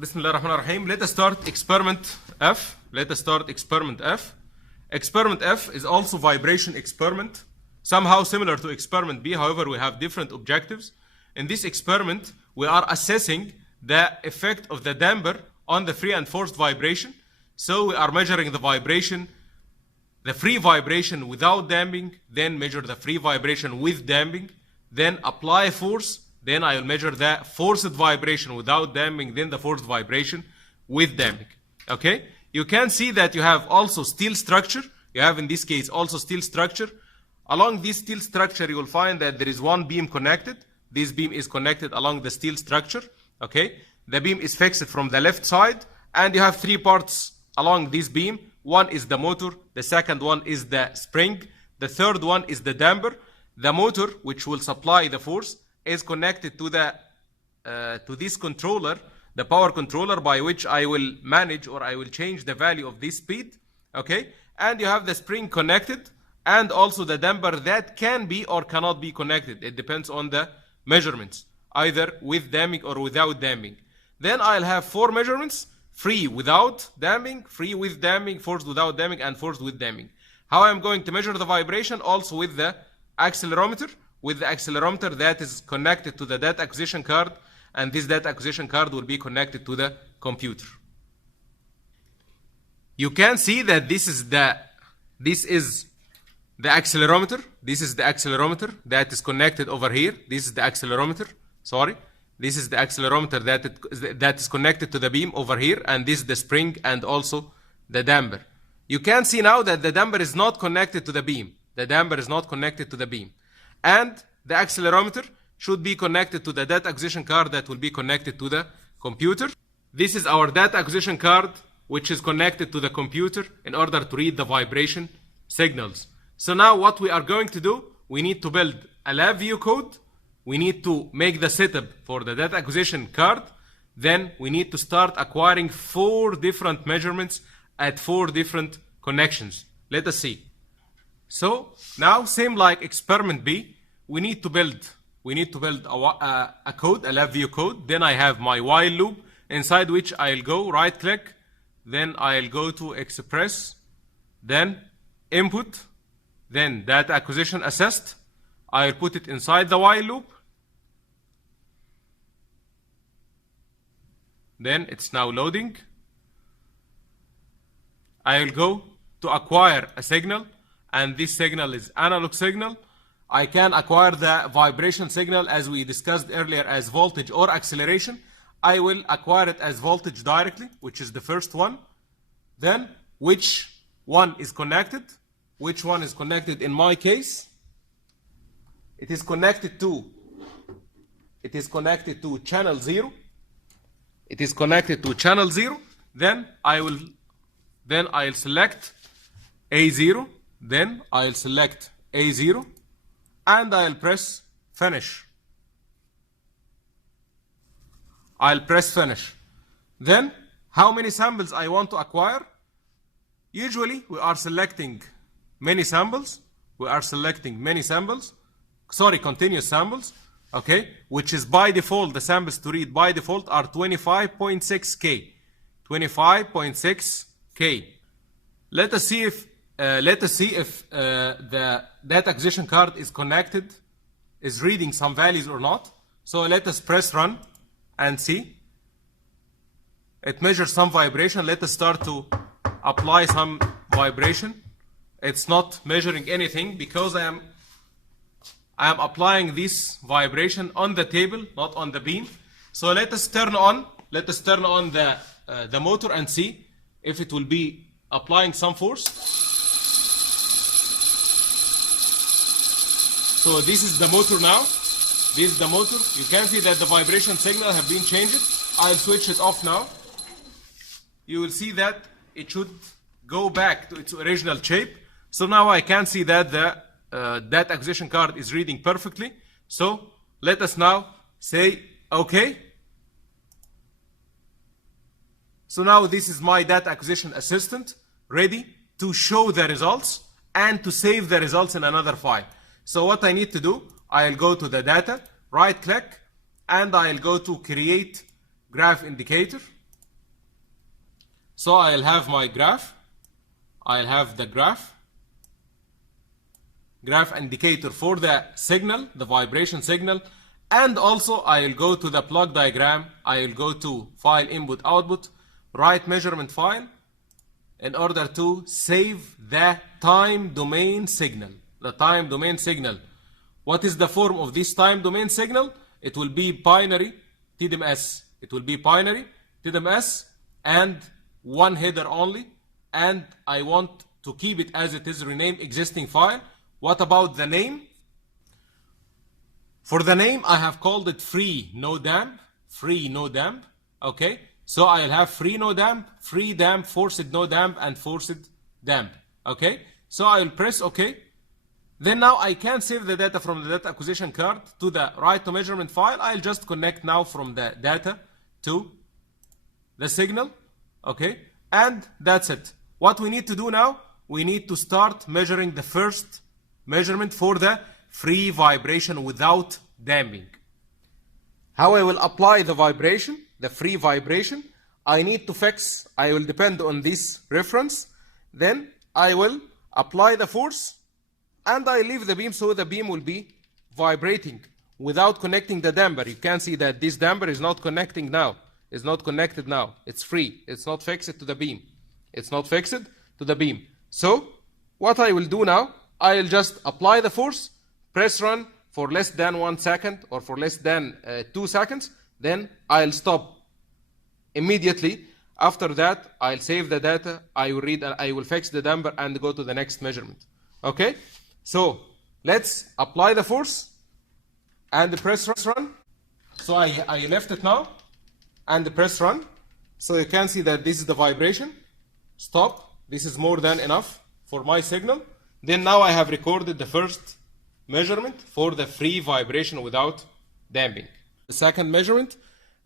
Bismillah ar-Rahman ar-Rahim. Let us start experiment F. Let us start experiment F. Experiment F is also vibration experiment, somehow similar to experiment B. However, we have different objectives. In this experiment, we are assessing the effect of the damper on the free and forced vibration. So we are measuring the vibration, the free vibration without damping, then measure the free vibration with damping, then apply force, then I will measure the forced vibration without damping, then the forced vibration with damping. Okay? You can see that you have also steel structure. You have in this case also steel structure. Along this steel structure, you will find that there is one beam connected. This beam is connected along the steel structure. Okay? The beam is fixed from the left side, and you have three parts along this beam. One is the motor, the second one is the spring, the third one is the damper. The motor, which will supply the force, is connected to the to this controller, the power controller, by which I will manage or I will change the value of this speed. Okay, and you have the spring connected, and also the damper that can be or cannot be connected. It depends on the measurements, either with damping or without damping. Then I'll have four measurements: free without damping, free with damping, forced without damping, and forced with damping. How I'm going to measure the vibration? Also with the accelerometer, that is connected to the data acquisition card, and this data acquisition card will be connected to the computer. You can see that this is the accelerometer. This is the accelerometer that is connected over here. This is the accelerometer. Sorry. This is the accelerometer that is connected to the beam over here, and this is the spring and also the damper. You can see now that the damper is not connected to the beam. The damper is not connected to the beam. And the accelerometer should be connected to the data acquisition card that will be connected to the computer. This is our data acquisition card, which is connected to the computer in order to read the vibration signals. So now what we are going to do, we need to build a LabVIEW code. We need to make the setup for the data acquisition card. Then we need to start acquiring 4 different measurements at 4 different connections. Let us see. So now, same like experiment B, we need to build a code, a LabVIEW code. Then I have my while loop, inside which I'll go right click, then I'll go to express, then input, then data acquisition assessed. I'll put it inside the while loop. Then it's now loading. I'll go to acquire a signal, and this signal is analog signal. I can acquire the vibration signal as we discussed earlier as voltage or acceleration. I will acquire it as voltage directly, which is the first one. Then which one is connected? Which one is connected in my case? It is connected to channel 0. It is connected to channel 0. Then I'll select A0. Then I'll select A0 and I'll press finish. I'll press finish. Then how many samples I want to acquire? Usually we are selecting many samples. Continuous samples. Okay, which is by default, the samples to read by default are 25.6K. 25.6K. Let us see if the data acquisition card is connected, is reading some values or not. So let us press run and see. It measures some vibration. Let us start to apply some vibration. It's not measuring anything because I am applying this vibration on the table, not on the beam. So let us turn on the motor and see if it will be applying some force. So this is the motor now. This is the motor. You can see that the vibration signal have been changed. I'll switch it off now. You will see that it should go back to its original shape. So now I can see that the data acquisition card is reading perfectly. So let us now say OK. So now this is my data acquisition assistant ready to show the results and to save the results in another file. So what I need to do, I'll go to the data, right click, and I'll go to create graph indicator. So I'll have my graph. I'll have the graph indicator for the signal, the vibration signal, and also I'll go to the plug diagram. I'll go to file input output, write measurement file in order to save the time domain signal. The time domain signal. What is the form of this time domain signal? It will be binary TDMS. It will be binary TDMS and one header only. And I want to keep it as it is, rename existing file. What about the name? For the name, I have called it free no damp, free no damp. Okay, so I'll have free no damp, free damp, forced no damp, and forced damp. Okay, so I'll press OK. Then now I can save the data from the data acquisition card to the write to measurement file. I'll just connect now from the data to the signal. Okay, and that's it. What we need to do now, we need to start measuring the first measurement for the free vibration without damping. How I will apply the vibration, the free vibration, I need to fix, I will depend on this reference. Then I will apply the force and I leave the beam so the beam will be vibrating without connecting the damper. You can see that this damper is not connecting now. It's not connected now. It's free. It's not fixed to the beam. It's not fixed to the beam. So what I will do now, I'll just apply the force, press run for less than 1 second or for less than 2 seconds. Then I'll stop immediately. After that, I'll save the data. I will read. I will fix the damper and go to the next measurement. Okay. So let's apply the force and press run. So I left it now and press run. So you can see that this is the vibration. Stop. This is more than enough for my signal. Then now I have recorded the first measurement for the free vibration without damping. The second measurement,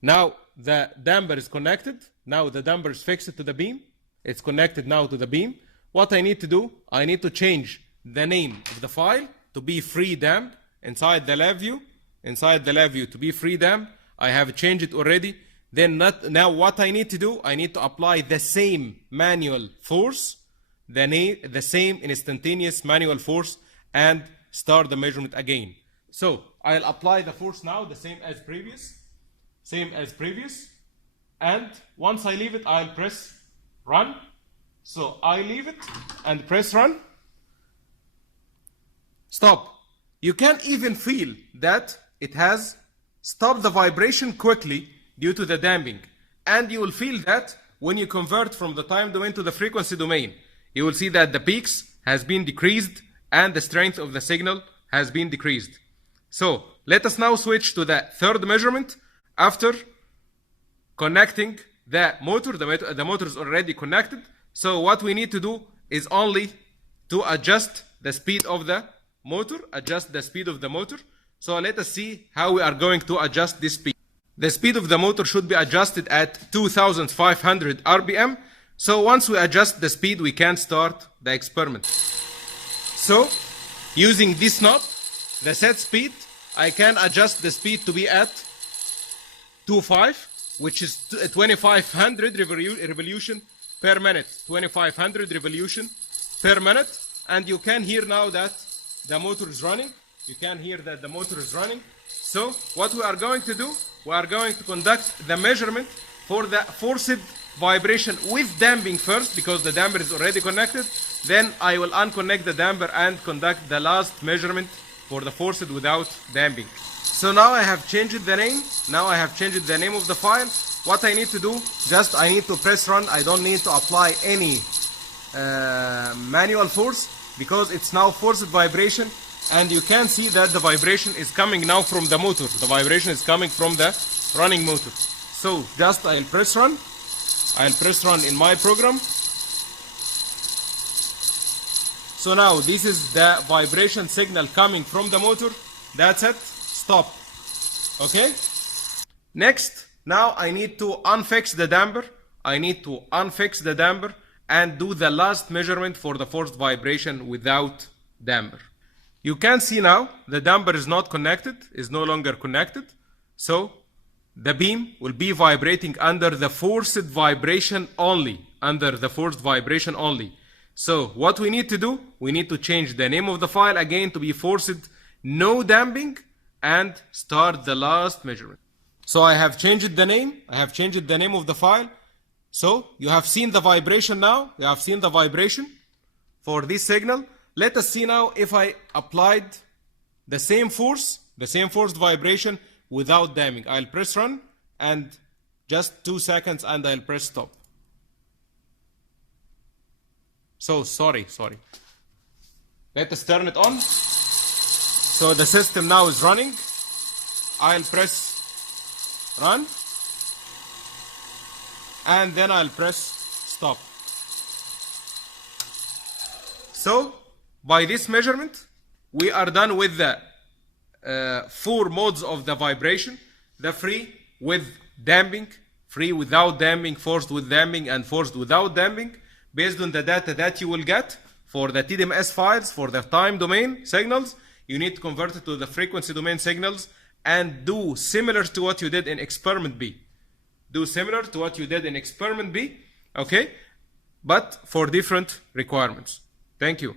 now the damper is connected. Now the damper is fixed to the beam. It's connected now to the beam. What I need to do, I need to change the name of the file to be free damp inside the lab view. Inside the lab view to be free damp. I have changed it already. Then now what I need to do, I need to apply the same manual force, the same instantaneous manual force, and start the measurement again. So I'll apply the force now, the same as previous. And once I leave it, I'll press run. So I leave it and press run. Stop. You can even feel that it has stopped the vibration quickly due to the damping. And you will feel that when you convert from the time domain to the frequency domain, you will see that the peaks has been decreased and the strength of the signal has been decreased. So let us now switch to the third measurement. After connecting the motor, the motor is already connected. So what we need to do is only to adjust the speed of the motor, So let us see how we are going to adjust this speed. The speed of the motor should be adjusted at 2500 RPM. So once we adjust the speed, we can start the experiment. So using this knob, the set speed, I can adjust the speed to be at 2.5, which is 2500 revolution per minute. 2500 revolution per minute. And you can hear now that the motor is running. So what we are going to do, we are going to conduct the measurement for the forced vibration with damping first, because the damper is already connected. Then I will unconnect the damper and conduct the last measurement for the forced without damping. So now I have changed the name. The name of the file. What I need to do, just I need to press run. I don't need to apply any manual force, because it's now forced vibration. And you can see that the vibration is coming now from the motor. The vibration is coming from the running motor. So just I'll press run. In my program. So now this is the vibration signal coming from the motor. That's it. Stop. Okay. Next, now I need to unfix the damper. And do the last measurement for the forced vibration without damper. You can see now the damper is not connected, is no longer connected. So the beam will be vibrating under the forced vibration only. Under the forced vibration only. So what we need to do, we need to change the name of the file again to be forced no damping and start the last measurement. So I have changed the name. I have changed the name of the file. So you have seen the vibration now. You have seen the vibration for this signal. Let us see now if I applied the same force, the same forced vibration without damping. I'll press run and just 2 seconds and I'll press stop. So sorry. Let us turn it on. So the system now is running. I'll press run and then I'll press stop. So by this measurement we are done with the 4 modes of the vibration: the free with damping, free without damping, forced with damping, and forced without damping. Based on the data that you will get for the TDMS files for the time domain signals, you need to convert it to the frequency domain signals and do similar to what you did in experiment B. Do similar to what you did in experiment B, okay? But for different requirements. Thank you.